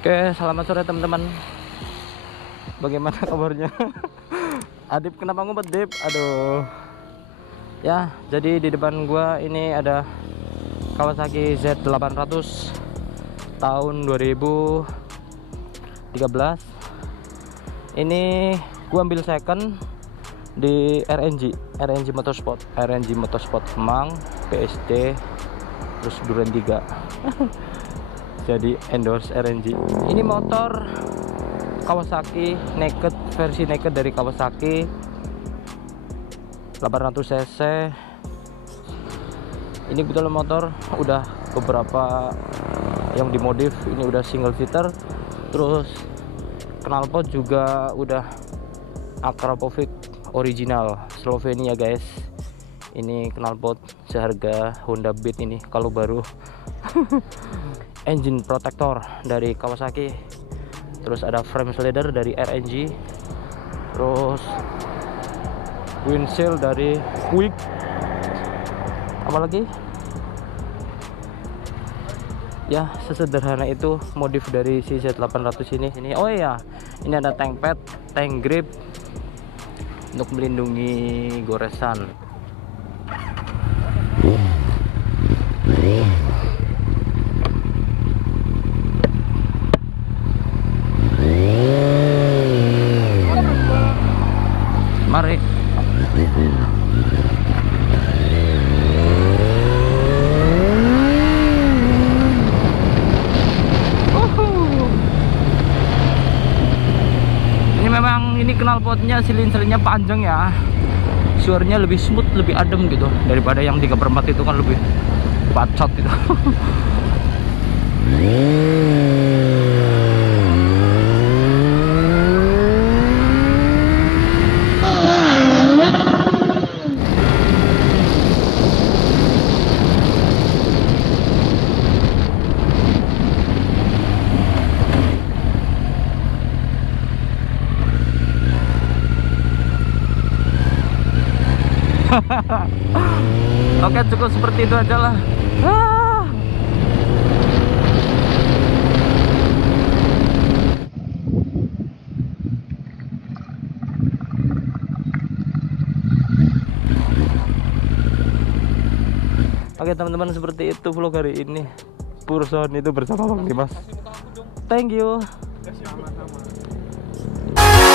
Oke, selamat sore teman-teman. Bagaimana kabarnya? Adip kenapa ngumpet, Dip? Aduh. Ya, jadi di depan gua ini ada Kawasaki Z800 tahun 2013. Ini gua ambil second di RNG Motorsport Kemang, PSD, terus Duren 3. Jadi endorse RNG. Ini motor Kawasaki naked, versi naked dari Kawasaki 800 cc. Ini kebetulan motor udah beberapa yang dimodif. Ini udah single seater, terus knalpot juga udah Akrapovic original Slovenia guys. Ini knalpot seharga Honda Beat ini kalau baru. Engine protector dari Kawasaki, terus ada frame slider dari RNG, terus windshield dari Quick. Apalagi ya, sesederhana itu modif dari si Z800 ini. Oh iya, ini ada tank pad, tank grip untuk melindungi goresan. Mari. Ini memang knalpotnya silinsernya panjang ya. Suaranya lebih smooth, lebih adem gitu daripada yang 3/4 itu kan lebih bacot gitu. Oke, cukup seperti itu aja lah. Oke teman-teman, seperti itu vlog hari ini. Purson itu bersama Bang Dimas. Thank you. Sama-sama.